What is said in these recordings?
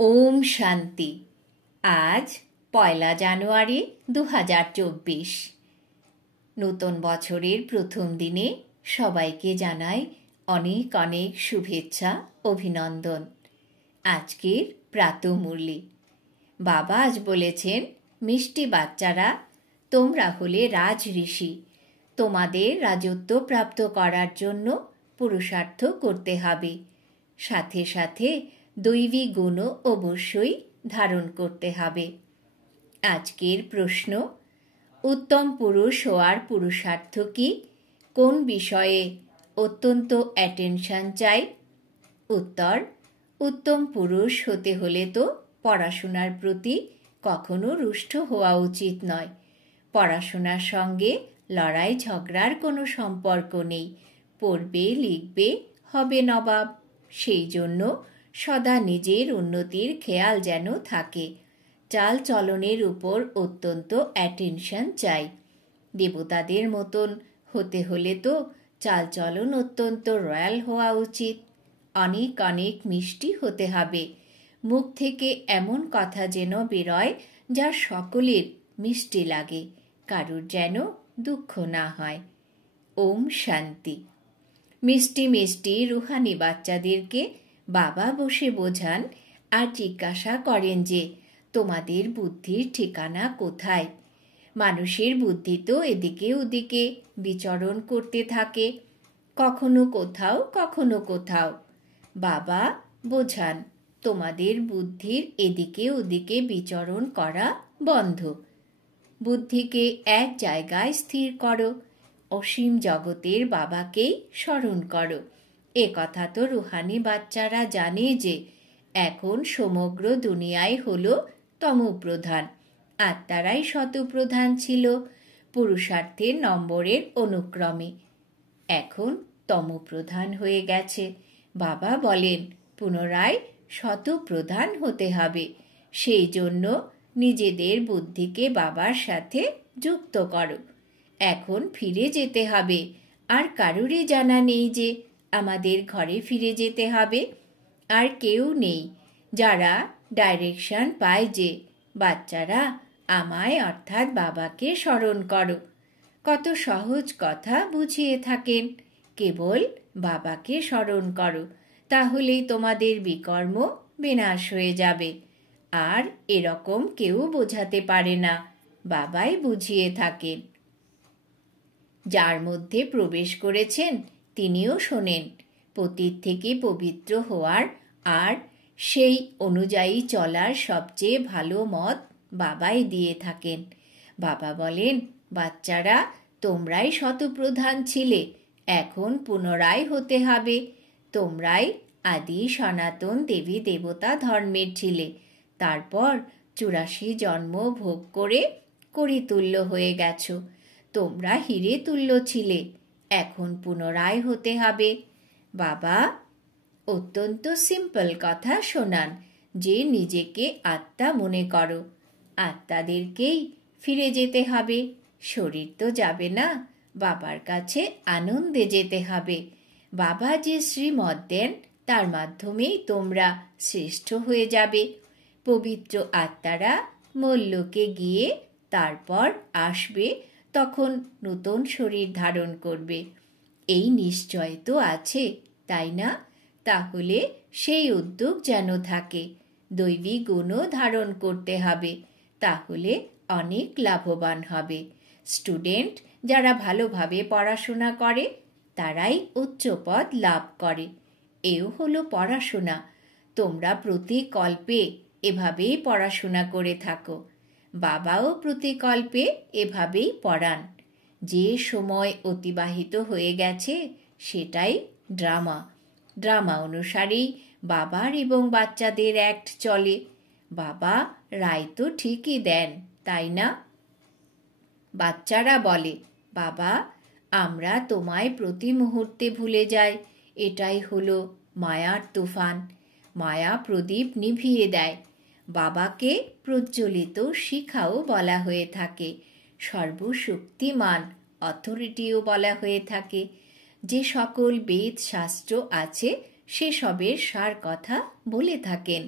ওম শান্তি। আজ 1 জানুয়ারি 2024। নতুন বছরের প্রথম দিনে সবাইকে জানাই অনেক অনেক শুভেচ্ছা, অভিনন্দন। আজকের প্রাতঃমুরলি বাবা আজ বলেছেন, মিষ্টি বাচ্চারা, তোমরা হলে রাজ ঋষি। তোমাদের রাজত্ব প্রাপ্ত করার জন্য পুরুষার্থ করতে হবে, সাথে সাথে দৈবী গুণও অবশ্যই ধারণ করতে হবে। আজকের প্রশ্ন, উত্তম পুরুষ হওয়ার পুরুষার্থ কি? কোন বিষয়ে অত্যন্ত অ্যাটেনশন চাই? উত্তর, উত্তম পুরুষ হতে হলে তো পড়াশোনার প্রতি কখনো রুষ্ট হওয়া উচিত নয়। পড়াশোনার সঙ্গে লড়াই ঝগড়ার কোনো সম্পর্ক নেই। পড়বে, লিখবে, হবে নবাব। সেই জন্য সদা নিজের উন্নতির খেয়াল যেন থাকে। চাল চলনের উপর অত্যন্ত অ্যাটেনশন চাই। দেবতাদের মতন হতে হলে তো চালচলন অত্যন্ত রয়্যাল হওয়া উচিত। অনেক অনেক মিষ্টি হতে হবে। মুখ থেকে এমন কথা যেন বেরোয় যা সকলের মিষ্টি লাগে, কারুর যেন দুঃখ না হয়। ওম শান্তি। মিষ্টি মিষ্টি রুহানি বাচ্চাদেরকে বাবা বসে বোঝান আর জিজ্ঞাসা করেন যে, তোমাদের বুদ্ধির ঠিকানা কোথায়? মানুষের বুদ্ধি তো এদিকে ওদিকে বিচরণ করতে থাকে, কখনো কোথাও কখনো কোথাও। বাবা বোঝান, তোমাদের বুদ্ধির এদিকে ওদিকে বিচরণ করা বন্ধ। বুদ্ধিকে এক জায়গায় স্থির করো। অসীম জগতের বাবাকেই স্মরণ করো। এ কথা তো রুহানি বাচ্চারা জানে যে এখন সমগ্র দুনিয়ায় হলো তমপ্রধান। আত্মারাই শতপ্রধান ছিল পুরুষার্থের নম্বরের অনুক্রমে। এখন তমপ্রধান হয়ে গেছে। বাবা বলেন, পুনরায় শতপ্রধান হতে হবে। সেই জন্য নিজেদের বুদ্ধিকে বাবার সাথে যুক্ত করো। এখন ফিরে যেতে হবে। আর কারুরই জানা নেই যে আমাদের ঘরে ফিরে যেতে হবে। আর কেউ নেই যারা ডাইরেকশন পায় যে, বাচ্চারা আমায় অর্থাৎ বাবাকে স্মরণ করো। কত সহজ কথা বুঝিয়ে থাকেন, কেবল বাবাকে স্মরণ করো, তাহলেই তোমাদের বিকর্ম বিনাশ হয়ে যাবে। আর এরকম কেউ বোঝাতে পারে না, বাবাই বুঝিয়ে থাকেন। যার মধ্যে প্রবেশ করেছেন তিনিও শোনেন। পতিত থেকে পবিত্র হওয়ার আর সেই অনুযায়ী চলার সবচেয়ে ভালো মত বাবাই দিয়ে থাকেন। বাবা বলেন, বাচ্চারা, তোমরাই শতপ্রধান ছিলে, এখন পুনরায় হতে হবে। তোমরাই আদি সনাতন দেবী দেবতা ধর্মের ছিলে। তারপর 84 জন্ম ভোগ করে করিতুল্য হয়ে গেছো। তোমরা হিরে তুল্য ছিলে, এখন পুনরায় হতে হবে। বাবা অত্যন্ত সিম্পল কথা শোনান যে নিজেকে আত্মা মনে করো। আত্মাদেরকেই ফিরে যেতে হবে, শরীর তো যাবে না। বাবার কাছে আনন্দে যেতে হবে। বাবা যে শ্রীমত দেন তার মাধ্যমেই তোমরা শ্রেষ্ঠ হয়ে যাবে। পবিত্র আত্মারা মল্লকে গিয়ে তারপর আসবে, তখন নতুন শরীর ধারণ করবে। এই নিশ্চয় তো আছে, তাই না? তাহলে সেই উদ্যোগ যেন থাকে। দৈবী গুণও ধারণ করতে হবে, তাহলে অনেক লাভবান হবে। স্টুডেন্ট যারা ভালোভাবে পড়াশোনা করে তারাই উচ্চ পদ লাভ করে। এও হলো পড়াশোনা। তোমরা প্রতিকল্পে এভাবেই পড়াশোনা করে থাকো। বাবাও প্রতিকল্পে এভাবেই পড়ান। যে সময় অতিবাহিত হয়ে গেছে সেটাই ড্রামা। ড্রামা অনুসারেই বাবার এবং বাচ্চাদের অ্যাক্ট চলে। বাবা রায় তো ঠিকই দেন, তাই না? বাচ্চারা বলে, বাবা, আমরা তোমায় প্রতি মুহূর্তে ভুলে যাই। এটাই হলো মায়ার তুফান। মায়া প্রদীপ নিভিয়ে দেয়। বাবাকে প্রজ্বলিত শিখাও বলা হয়ে থাকে। সর্বশক্তিমান অথরিটিও বলা হয়ে থাকে। যে সকল বেদ শাস্ত্র আছে সেসবের সার কথা বলে থাকেন।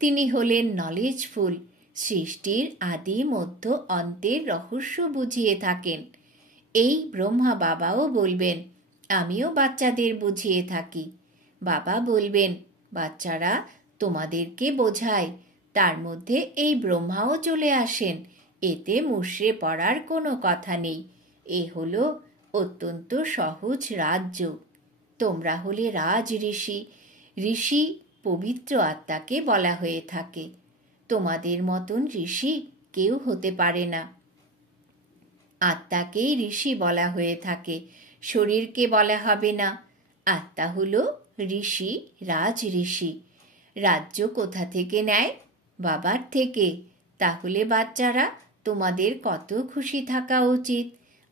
তিনি হলেন নলেজফুল, সৃষ্টির আদি মধ্য অন্তের রহস্য বুঝিয়ে থাকেন। এই ব্রহ্মা বাবাও বলবেন, আমিও বাচ্চাদের বুঝিয়ে থাকি। বাবা বলবেন, বাচ্চারা তোমাদেরকে বোঝায়, তার মধ্যে এই ব্রহ্মাও চলে আসেন, এতে মুষড়ে পড়ার কোনো কথা নেই। এ হলো অত্যন্ত সহজ রাজ্য। তোমরা হলে রাজ ঋষি। ঋষি পবিত্র আত্মাকে বলা হয়ে থাকে। তোমাদের মতন ঋষি কেউ হতে পারে না। আত্মাকেই ঋষি বলা হয়ে থাকে, শরীরকে বলা হবে না। আত্মা হলো ঋষি, রাজ ঋষি। রাজ্য কোথা থেকে নেয়? বাবার থেকে। তাহলে বাচ্চারা তোমাদের কত খুশি থাকা উচিত।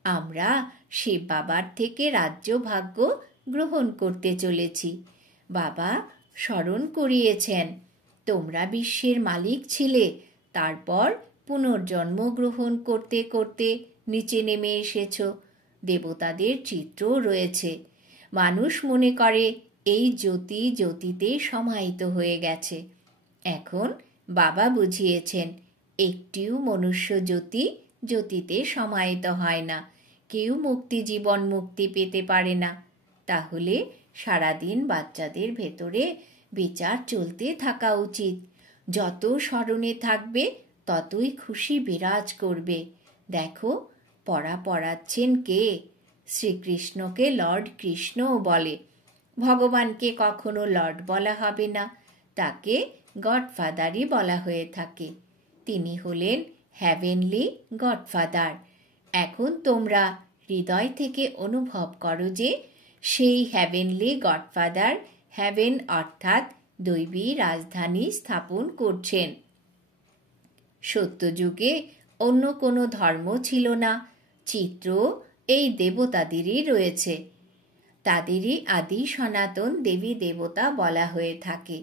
আমরা শিব বাবার থেকে রাজ্য ভাগ্য গ্রহণ করতে চলেছি। বাবা স্মরণ করিয়েছেন, তোমরা বিশ্বের মালিক ছিলে, তারপর পুনর্জন্ম গ্রহণ করতে করতে নিচে নেমে এসেছ। দেবতাদের চিত্রও রয়েছে। মানুষ মনে করে এই জ্যোতি জ্যোতিতে সমাহিত হয়ে গেছে। এখন বাবা বুঝিয়েছেন, একটিও মনুষ্য জ্যোতি জ্যোতিতে সমাহিত হয় না। কেউ মুক্তি জীবন মুক্তি পেতে পারে না। তাহলে সারাদিন বাচ্চাদের ভেতরে বিচার চলতে থাকা উচিত। যত স্মরণে থাকবে ততই খুশি বিরাজ করবে। দেখো, পড়াচ্ছেন কে? শ্রীকৃষ্ণকে লর্ড কৃষ্ণও বলে। ভগবানকে কখনো লর্ড বলা হবে না, তাকে গডফাদারই বলা হয়ে থাকে। তিনি হলেন হ্যাভেনলি গডফাদার। এখন তোমরা হৃদয় থেকে অনুভব করো যে সেই হ্যাভেনলি গডফাদার হ্যাভেন অর্থাৎ দৈবী রাজধানী স্থাপন করছেন। সত্যযুগে অন্য কোনো ধর্ম ছিল না। চিত্র এই দেবতাদেরই রয়েছে। তাদেরই আদি সনাতন দেবী দেবতা বলা হয়ে থাকে।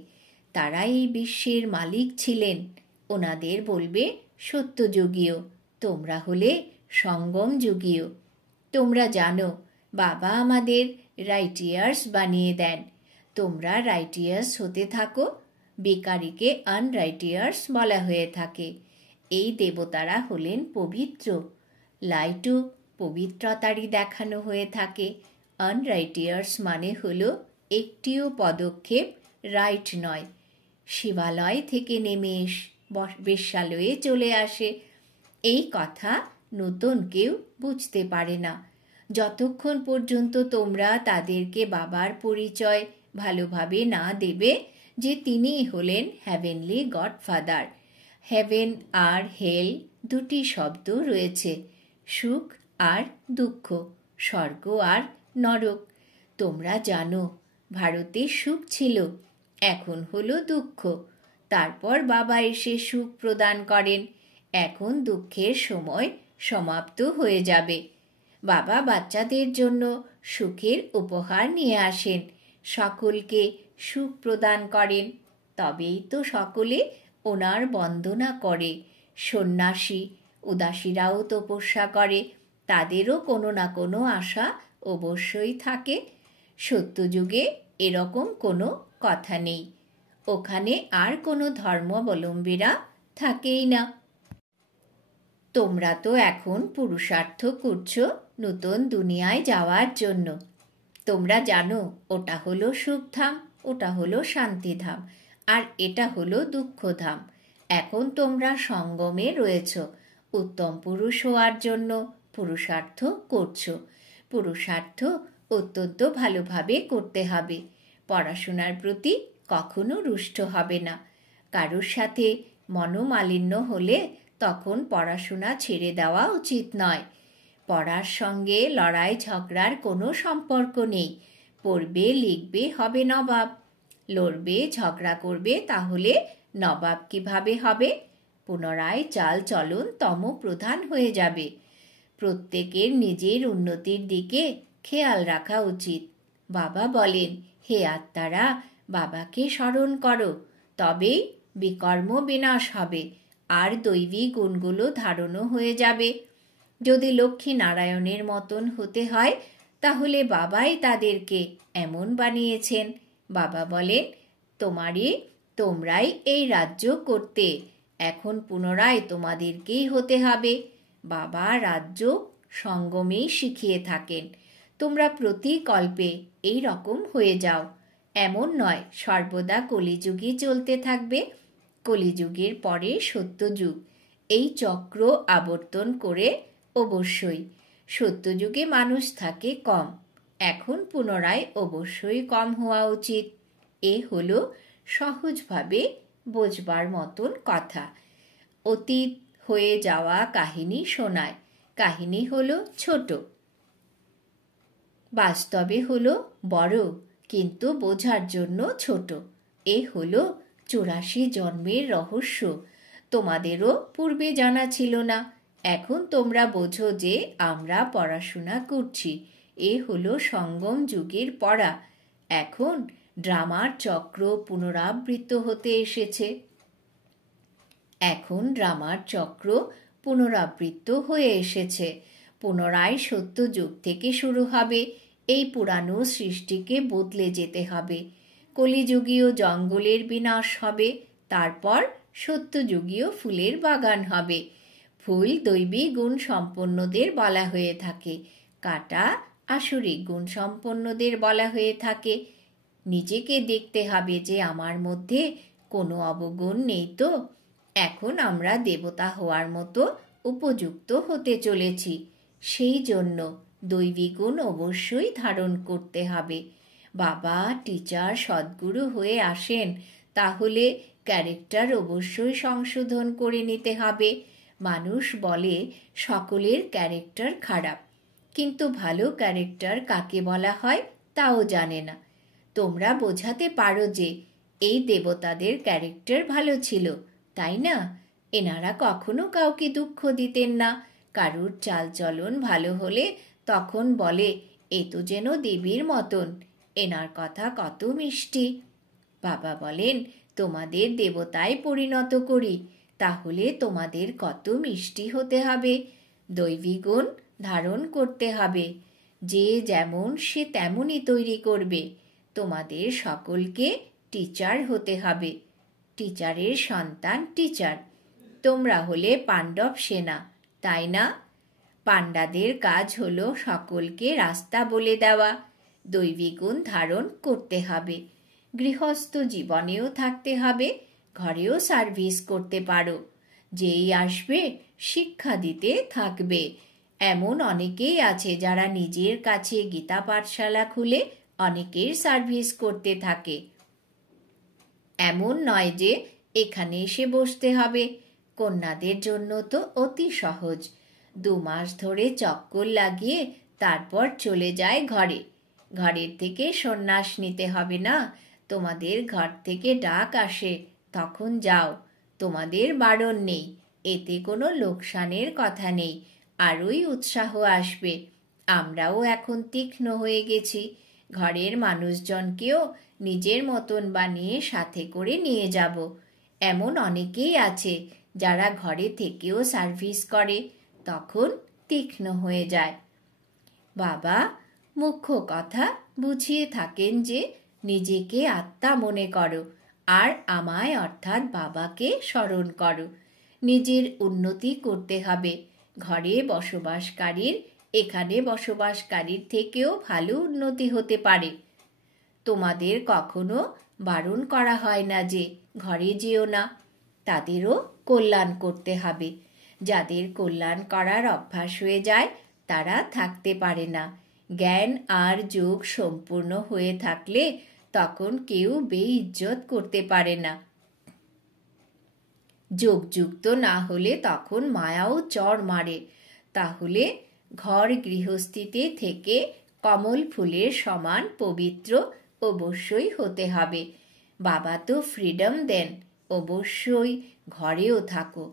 তারা এই বিশ্বের মালিক ছিলেন। ওনাদের বলবে সত্যযুগীয়। তোমরা হলে সঙ্গম যুগীয়। তোমরা জানো, বাবা আমাদের রাইটিয়ার্স বানিয়ে দেন। তোমরা রাইটিয়ার্স হতে থাকো। বেকারিকে আনরাইটিয়ার্স বলা হয়ে থাকে। এই দেবতারা হলেন পবিত্র। লাইটু পবিত্রতারই দেখানো হয়ে থাকে। আনরাইটিয়ার্স মানে হলো একটিও পদক্ষেপ রাইট নয়। শিবালয় থেকে নেমে বেশ্যালয়ে চলে আসে, এই কথা নতুন কেউ বুঝতে পারে না। যতক্ষণ পর্যন্ত তোমরা তাদেরকে বাবার পরিচয় ভালোভাবে না দেবে যে তিনিই হলেন হ্যাভেনলি গডফাদার। হেভেন আর হেল দুটি শব্দ রয়েছে, সুখ আর দুঃখ, স্বর্গ আর নরক। তোমরা জানো, ভারতে সুখ ছিল, এখন হলো দুঃখ। তারপর বাবা এসে সুখ প্রদান করেন। এখন দুঃখের সময় সমাপ্ত হয়ে যাবে। বাবা বাচ্চাদের জন্য সুখের উপহার নিয়ে আসেন, সকলকে সুখ প্রদান করেন। তবেই তো সকলে ওনার বন্দনা করে। সন্ন্যাসী উদাসীরাও তপস্যা করে, তাদেরও কোনো না কোনো আশা অবশ্যই থাকে। সত্যযুগে এরকম কোনো কথা নেই। ওখানে আর কোনো ধর্মাবলম্বীরা থাকেই না। তোমরা তো এখন পুরুষার্থ করছো নতুন দুনিয়ায় যাওয়ার জন্য। তোমরা জানো, ওটা হলো সুখধাম, ওটা হলো শান্তিধাম, আর এটা হলো দুঃখধাম। এখন তোমরা সঙ্গমে রয়েছ। উত্তম পুরুষ হওয়ার জন্য পুরুষার্থ করছো। পুরুষার্থ অত্যন্ত ভালোভাবে করতে হবে। পড়াশোনার প্রতি কখনো রুষ্ট হবে না। কারোর সাথে মনোমালিন্য হলে তখন পড়াশোনা ছেড়ে দেওয়া উচিত নয়। পড়ার সঙ্গে লড়াই ঝগড়ার কোনো সম্পর্ক নেই। পড়বে, লিখবে, হবে নবাব। লড়বে, ঝগড়া করবে, তাহলে নবাব কিভাবে হবে? পুনরায় চাল চলন তমপ্রধান হয়ে যাবে। প্রত্যেকের নিজের উন্নতির দিকে খেয়াল রাখা উচিত। বাবা বলেন, হে আত্মারা, বাবাকে স্মরণ করো, তবেই বিকর্ম বিনাশ হবে আর দৈবী গুণগুলো ধারণও হয়ে যাবে। যদি লক্ষ্মী নারায়ণের মতন হতে হয়, তাহলে বাবাই তাদেরকে এমন বানিয়েছেন। বাবা বলেন, তোমারই তোমরাই এই রাজ্য করতে, এখন পুনরায় তোমাদেরকেই হতে হবে। বাবা রাজ্য সঙ্গমেই শিখিয়ে থাকেন, তোমরা প্রতি কল্পে এই রকম হয়ে যাও। এমন নয় সর্বদা কলিযুগই চলতে থাকবে। কলিযুগের পরে সত্যযুগ, এই চক্র আবর্তন করে অবশ্যই। সত্যযুগে মানুষ থাকে কম, এখন পুনরায় অবশ্যই কম হওয়া উচিত। এ হলো সহজভাবে বোঝবার মতন কথা। অতীত হয়ে যাওয়া কাহিনী শোনায়, কাহিনী হলো ছোট, বাস্তবে হলো বড়, কিন্তু বোঝার জন্য ছোট। এ হলো 84 জন্মের রহস্য। তোমাদেরও পূর্বে জানা ছিল না, এখন তোমরা বোঝো যে আমরা পড়াশোনা করছি। এ হলো সঙ্গম যুগের পড়া। এখন ড্রামার চক্র পুনরাবৃত্ত হতে এসেছে। এখন ড্রামার চক্র পুনরাবৃত্ত হয়ে এসেছে। পুনরায় সত্যযুগ থেকে শুরু হবে। এই পুরানো সৃষ্টিকে বদলে যেতে হবে। কলিযুগীয় জঙ্গলের বিনাশ হবে, তারপর সত্যযুগীয় ফুলের বাগান হবে। ফুল দৈবী গুণ সম্পন্নদের বলা হয়ে থাকে, কাঁটা আসরিক গুণ সম্পন্নদের বলা হয়ে থাকে। নিজেকে দেখতে হবে যে আমার মধ্যে কোনো অবগুণ নেই তো। এখন আমরা দেবতা হওয়ার মতো উপযুক্ত হতে চলেছি, সেই জন্য দৈবী গুণ অবশ্যই ধারণ করতে হবে। বাবা টিচার সদ্গুরু হয়ে আসেন, তাহলে ক্যারেক্টার অবশ্যই সংশোধন করে নিতে হবে। মানুষ বলে সকলের ক্যারেক্টার খারাপ, কিন্তু ভালো ক্যারেক্টার কাকে বলা হয় তাও জানে না। তোমরা বোঝাতে পারো যে এই দেবতাদের ক্যারেক্টার ভালো ছিল, তাই না? এনারা কখনো কাউকে দুঃখ দিতেন না। কারুর চালচলন ভালো হলে তখন বলে, এ তো যেন দেবীর মতন, এনার কথা কত মিষ্টি। বাবা বলেন, তোমাদের দেবতায় পরিণত করি, তাহলে তোমাদের কত মিষ্টি হতে হবে। দৈবী গুণ ধারণ করতে হবে। যে যেমন সে তেমনই তৈরি করবে। তোমাদের সকলকে টিচার হতে হবে। টিচারের সন্তান টিচার। তোমরা হলে পাণ্ডব সেনা, তাই না? পাণ্ডাদের কাজ হলো সকলকে রাস্তা বলে দেওয়া। দৈবী গুণ ধারণ করতে হবে। গৃহস্থ জীবনেও থাকতে হবে, ঘরেও সার্ভিস করতে পারো। যেই আসবে শিক্ষা দিতে থাকবে। এমন অনেকেই আছে যারা নিজের কাছে গীতা পাঠশালা খুলে অনেকের সার্ভিস করতে থাকে। এমন নয় যে এখানে এসে বসতে হবে। কন্যাদের জন্য তো অতি সহজ, 2 মাস ধরে চক্কর লাগিয়ে তারপর চলে যায় ঘরে। ঘরের থেকে সন্ন্যাস নিতে হবে না। তোমাদের ঘর থেকে ডাক আসে, তখন যাও, তোমাদের বারণ নেই। এতে কোনো লোকসানের কথা নেই, আরোই উৎসাহ আসবে। আমরাও এখন তীক্ষ্ণ হয়ে গেছি। ঘরের মানুষজনকেও নিজের মতন বানিয়ে সাথে করে নিয়ে যাব। এমন অনেকেই আছে যারা ঘরে থেকেও সার্ভিস করে, তখন তীক্ষ্ণ হয়ে যায়। বাবা মুখ্য কথা বুঝিয়ে থাকেন যে নিজেকে আত্মা মনে করো আর আমায় অর্থাৎ বাবাকে স্মরণ করো। নিজের উন্নতি করতে হবে। ঘরে বসবাসকারীর এখানে বসবাসকারীর থেকেও ভালো উন্নতি হতে পারে। তোমাদের কখনো বারণ করা হয় না যে ঘরে যেও না। তাদেরও কল্যাণ করতে হবে। যাদের কল্যাণ করার অভ্যাস হয়ে যায় তারা থাকতে পারে না। জ্ঞান আর যোগ সম্পূর্ণ হয়ে থাকলে তখন কেউ বেইজ্জত করতে পারে না। যোগযুক্ত না হলে তখন মায়াও চড় মারে। তাহলে ঘর গৃহস্থিতে থেকে কমল ফুলের সমান পবিত্র অবশ্যই হতে হবে। বাবা তো ফ্রিডম দেন, অবশ্যই ঘরেও থাকো।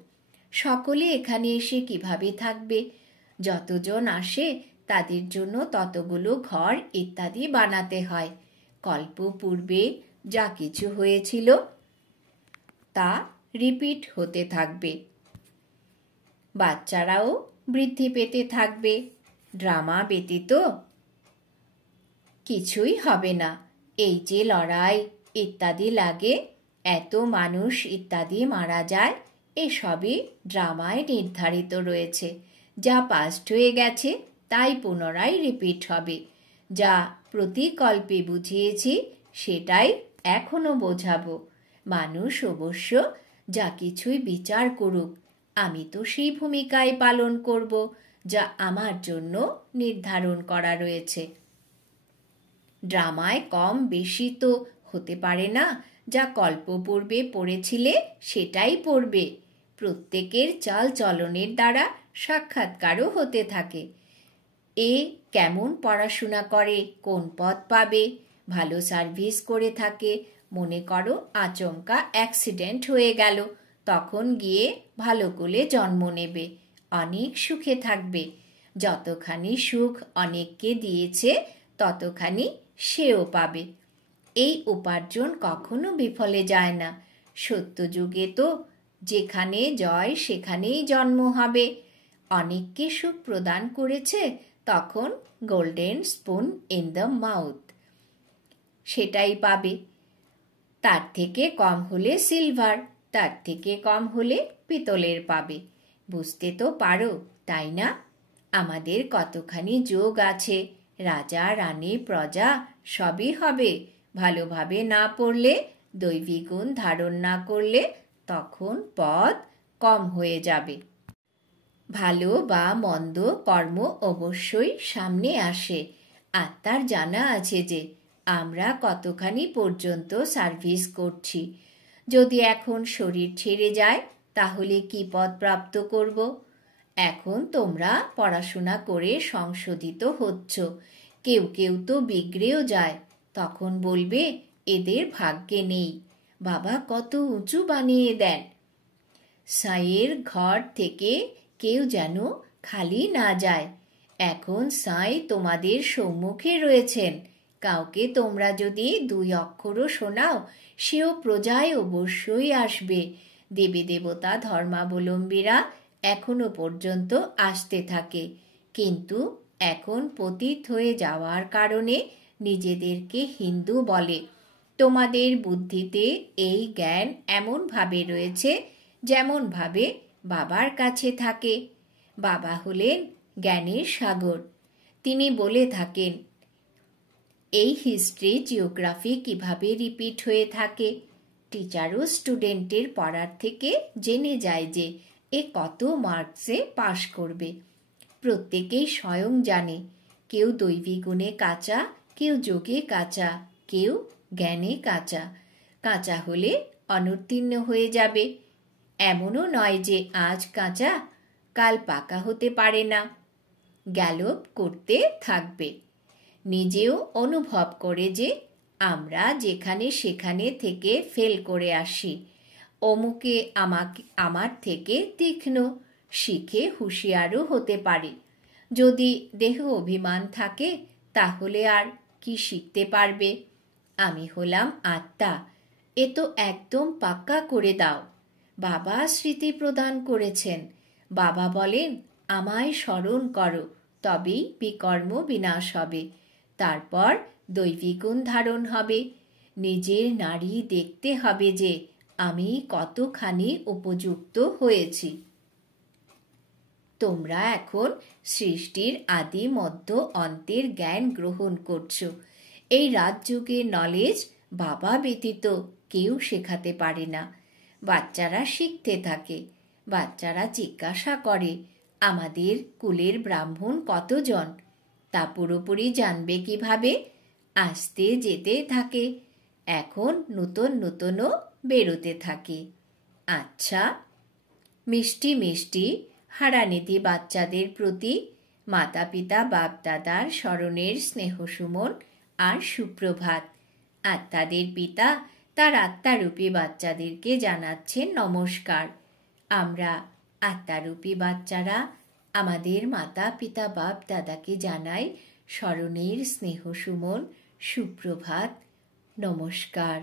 সকলে এখানে এসে কিভাবে থাকবে? যতজন আসে তাদের জন্য ততগুলো ঘর ইত্যাদি বানাতে হয়। কল্প পূর্বে যা কিছু হয়েছিল তা রিপিট হতে থাকবে। বাচ্চারাও বৃদ্ধি পেতে থাকবে। ড্রামা ব্যতীত কিছুই হবে না। এই যে লড়াই ইত্যাদি লাগে, এত মানুষ ইত্যাদি মারা যায়, এসবই ড্রামায় নির্ধারিত রয়েছে। যা পাস্ট হয়ে গেছে তাই পুনরায় রিপিট হবে। যা প্রতিকল্পে বুঝিয়েছি সেটাই এখনো বোঝাবো। মানুষ অবশ্য যা কিছুই বিচার করুক, আমি তো সেই ভূমিকায় পালন করব যা আমার জন্য নির্ধারণ করা রয়েছে। ড্রামায় কম বেশি তো হতে পারে না। যা কল্পপূর্বে পড়েছিলে সেটাই পড়বে। প্রত্যেকের চাল চলনের দ্বারা সাক্ষাৎকারও হতে থাকে। এ কেমন পড়াশোনা করে, কোন পদ পাবে, ভালো সার্ভিস করে থাকে, মনে করো আচমকা অ্যাক্সিডেন্ট হয়ে গেল, তখন গিয়ে ভালো কোলে জন্ম নেবে, অনেক সুখে থাকবে। যতখানি সুখ অনেককে দিয়েছে ততখানি সেও পাবে। এই উপার্জন কখনো বিফলে যায় না। সত্যযুগে তো যেখানে জয় সেখানেই জন্ম হবে। অনেককে সুখ প্রদান করেছে, তখন golden spoon in the mouth সেটাই পাবে। তার থেকে কম হলে সিলভার, তার থেকে কম হলে পিতলের পাবে। বুঝতে তো পারো, তাই না? আমাদের কতখানি যোগ আছে। রাজা রানী প্রজা সবই হবে। ভালোভাবে না পড়লে, দৈবী গুণ ধারণ না করলে তখন পদ কম হয়ে যাবে। ভালো বা মন্দ কর্ম অবশ্যই সামনে আসে। আত্মার জানা আছে যে আমরা কতখানি পর্যন্ত সার্ভিস করছি। যদি এখন শরীর ছেড়ে যায় তাহলে কি পদ প্রাপ্ত করব? এখন তোমরা পড়াশোনা করে সংশোধিত হচ্ছ। কেউ কেউ তো বিগড়েও যায়। তখন বলবে এদের ভাগ্যে নেই। বাবা কত উঁচু বানিয়ে দেন। সাঁইয়ের ঘর থেকে কেউ যেন খালি না যায়। এখন সাঁই তোমাদের সম্মুখে রয়েছেন। কাউকে তোমরা যদি 2 অক্ষরও শোনাও, সেও প্রজায় অবশ্যই আসবে। দেবী দেবতা ধর্মাবলম্বীরা এখনো পর্যন্ত আসতে থাকে, কিন্তু এখন পতিত হয়ে যাওয়ার কারণে নিজেদেরকে হিন্দু বলে। তোমাদের বুদ্ধিতে এই জ্ঞান এমনভাবে রয়েছে যেমনভাবে বাবার কাছে থাকে। বাবা হলেন জ্ঞানের সাগর। তিনি বলে থাকেন এই হিস্ট্রি জিওগ্রাফি কিভাবে রিপিট হয়ে থাকে। টিচারও স্টুডেন্টের পড়ার থেকে জেনে যায় যে এ কত মার্কসে পাশ করবে। প্রত্যেকেই স্বয়ং জানে, কেউ দৈবী গুণে কাঁচা, কেউ যোগে কাঁচা, কেউ জ্ঞানে কাঁচা। কাঁচা হলে অনুত্তীর্ণ হয়ে যাবে। এমনও নয় যে আজ কাঁচা কাল পাকা হতে পারে না, গ্যালপ করতে থাকবে। নিজেও অনুভব করে যে আমরা যেখানে সেখানে থেকে ফেল করে আসি। অমুকে আমার থেকে তীক্ষ্ণ, শিখে হুঁশিয়ারও হতে পারে। যদি দেহ অভিমান থাকে তাহলে আর কি শিখতে পারবে? আমি হলাম আত্মা, এ তো একদম পাক্কা করে দাও। বাবা স্মৃতি প্রদান করেছেন। বাবা বলেন আমায় স্মরণ করো, তবেই বিকর্ম বিনাশ হবে। তারপর দৈবী গুণ ধারণ হবে। নিজের নারী দেখতে হবে যে আমি কতখানি উপযুক্ত হয়েছি। তোমরা এখন সৃষ্টির আদি মধ্য অন্তের জ্ঞান গ্রহণ করছো। এই রাজযুগের নলেজ বাবা ব্যতীত কেউ শেখাতে পারে না। বাচ্চারা শিখতে থাকে। বাচ্চারা জিজ্ঞাসা করে আমাদের কুলের ব্রাহ্মণ কতজন? তা পুরোপুরি জানবে কিভাবে? আসতে যেতে থাকে। এখন নতুন নতুনও বেরোতে থাকে। আচ্ছা, মিষ্টি মিষ্টি হারানিধি বাচ্চাদের প্রতি মাতা পিতা বাপ দাদার স্মরণের স্নেহসুমন আর সুপ্রভাত। আত্মাদের পিতা তার আত্মারূপী বাচ্চাদেরকে জানাচ্ছেন নমস্কার। আমরা আত্মারূপী বাচ্চারা আমাদের মাতা পিতা বাপ দাদাকে জানাই স্মরণের স্নেহসুমন, সুপ্রভাত, নমস্কার।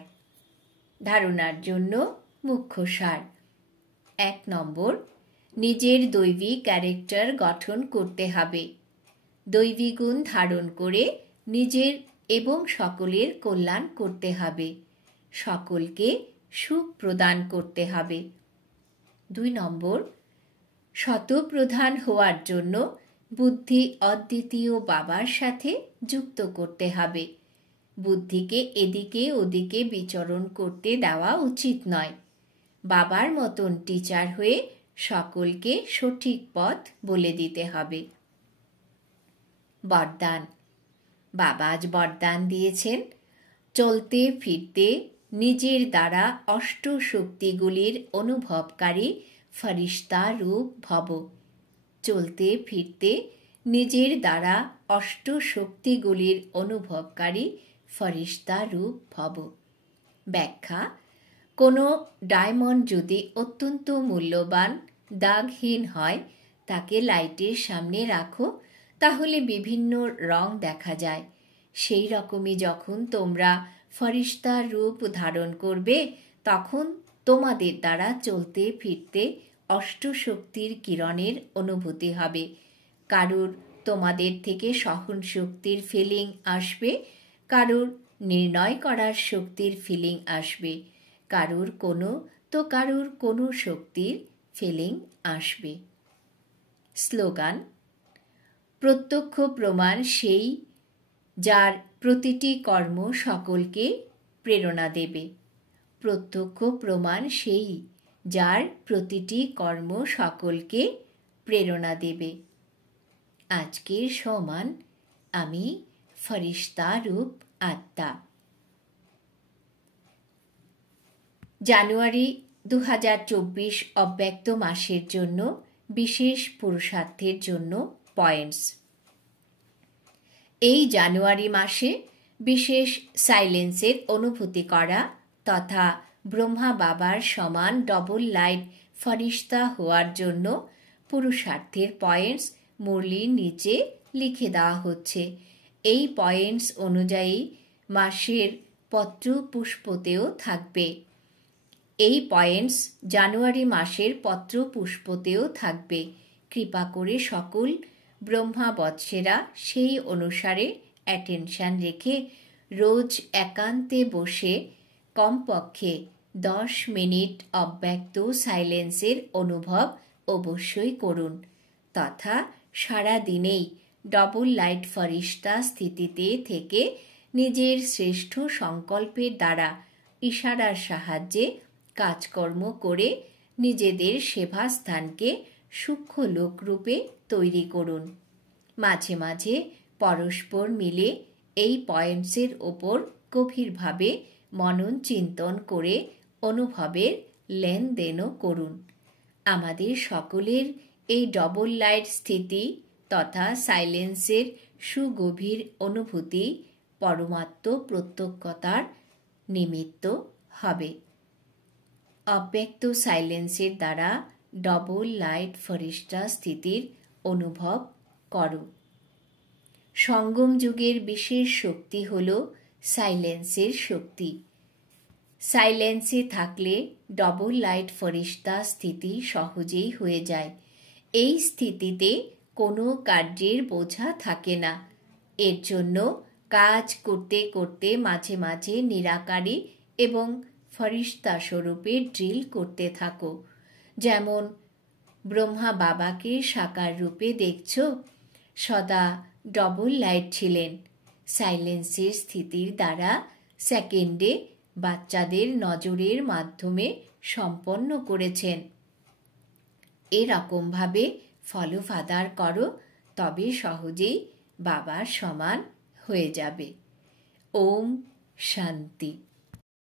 ধারণার জন্য মুখ্য সার। 1 নম্বর, নিজের দৈবী ক্যারেক্টার গঠন করতে হবে। দৈবী গুণ ধারণ করে নিজের এবং সকলের কল্যাণ করতে হবে। সকলকে সুখ প্রদান করতে হবে। 2 নম্বর, শতপ্রধান হওয়ার জন্য বুদ্ধি অদ্বিতীয় বাবার সাথে যুক্ত করতে হবে। বুদ্ধিকে এদিকে ওদিকে বিচরণ করতে দেওয়া উচিত নয়। বাবার মতন টিচার হয়ে সকলকে সঠিক পথ বলে দিতে হবে। বরদান। বাবা আজ বরদান দিয়েছেন, চলতে ফিরতে নিজের দ্বারা অষ্ট শক্তিগুলির অনুভবকারী ফরিস্তা রূপ ভব। চলতে ফিরতে নিজের দ্বারা অষ্ট শক্তিগুলির অনুভবকারী ফরিস্তা রূপ ভব। ব্যাখ্যা: কোনো ডায়মন্ড যদি অত্যন্ত মূল্যবান, দাগহীন হয়, তাকে লাইটের সামনে রাখো, তাহলে বিভিন্ন রং দেখা যায়। সেই রকমই যখন তোমরা ফরিস্তার রূপ ধারণ করবে, তখন তোমাদের দ্বারা চলতে ফিরতে অষ্টশক্তির কিরণের অনুভূতি হবে। কারুর তোমাদের থেকে সহন শক্তির ফিলিং আসবে, কারুর নির্ণয় করার শক্তির ফিলিং আসবে, কারুর কোনো শক্তির ফিলিং আসবে। স্লোগান: প্রত্যক্ষ প্রমাণ সেই যার প্রতিটি কর্ম সকলকে প্রেরণা দেবে। প্রত্যক্ষ প্রমাণ সেই যার প্রতিটি কর্ম সকলকে প্রেরণা দেবে। আজকের সমান আমি ফরিস্তা রূপ আত্মা। জানুয়ারি 2024 অব্যক্ত মাসের জন্য বিশেষ পুরুষার্থের জন্য পয়েন্টস। এই জানুয়ারি মাসে বিশেষ সাইলেন্সের অনুভূতি করা তথা ব্রহ্মা বাবার সমান ডবল লাইট ফরিস্তা হওয়ার জন্য পুরুষার্থের পয়েন্টস মুরলির নিচে লিখে দেওয়া হচ্ছে। এই পয়েন্টস অনুযায়ী মাসের পত্র পুষ্পতেও থাকবে। এই পয়েন্টস জানুয়ারি মাসের পত্র পুষ্পতেও থাকবে। কৃপা করে সকল ব্রহ্মা বৎসেরা সেই অনুসারে অ্যাটেনশন রেখে রোজ একান্তে বসে কমপক্ষে 10 মিনিট অব্যক্ত সাইলেন্সের অনুভব অবশ্যই করুন, তথা সারা দিনেই ডবল লাইট ফরিস্তা স্থিতিতে থেকে নিজের শ্রেষ্ঠ সংকল্পের দ্বারা ইশারার সাহায্যে কাজকর্ম করে নিজেদের সেবাস্থানকে সূক্ষ্ম লোকরূপে তৈরি করুন। মাঝে মাঝে পরস্পর মিলে এই পয়েন্টসের ওপর গভীরভাবে মনন চিন্তন করে অনুভবের লেনদেনও করুন। আমাদের সকলের এই ডবল লাইট স্থিতি তথা সাইলেন্সের সুগভীর অনুভূতি পরমাত্ম প্রত্যক্ষতার নিমিত্ত হবে। অব্যক্ত সাইলেন্সের দ্বারা ডবল লাইট ফরিস্তা স্থিতির অনুভব করো। সঙ্গম যুগের বিশেষ শক্তি হল সাইলেন্সের শক্তি। সাইলেন্সে থাকলে ডবল লাইট ফরিস্তা স্থিতি সহজেই হয়ে যায়। এই স্থিতিতে কোনো কার্যের বোঝা থাকে না। এর জন্য কাজ করতে করতে মাঝে মাঝে নিরাকারী এবং ফরিস্তা স্বরূপে ড্রিল করতে থাকো। যেমন ব্রহ্মা বাবাকে সাকার রূপে দেখছ, সদা ডবল লাইট ছিলেন। সাইলেন্সের স্থিতির দ্বারা সেকেন্ডে বাচ্চাদের নজরের মাধ্যমে সম্পন্ন করেছেন। এরকমভাবে ফলো ফাদার করো, তবে সহজেই বাবার সমান হয়ে যাবে। ওম শান্তি।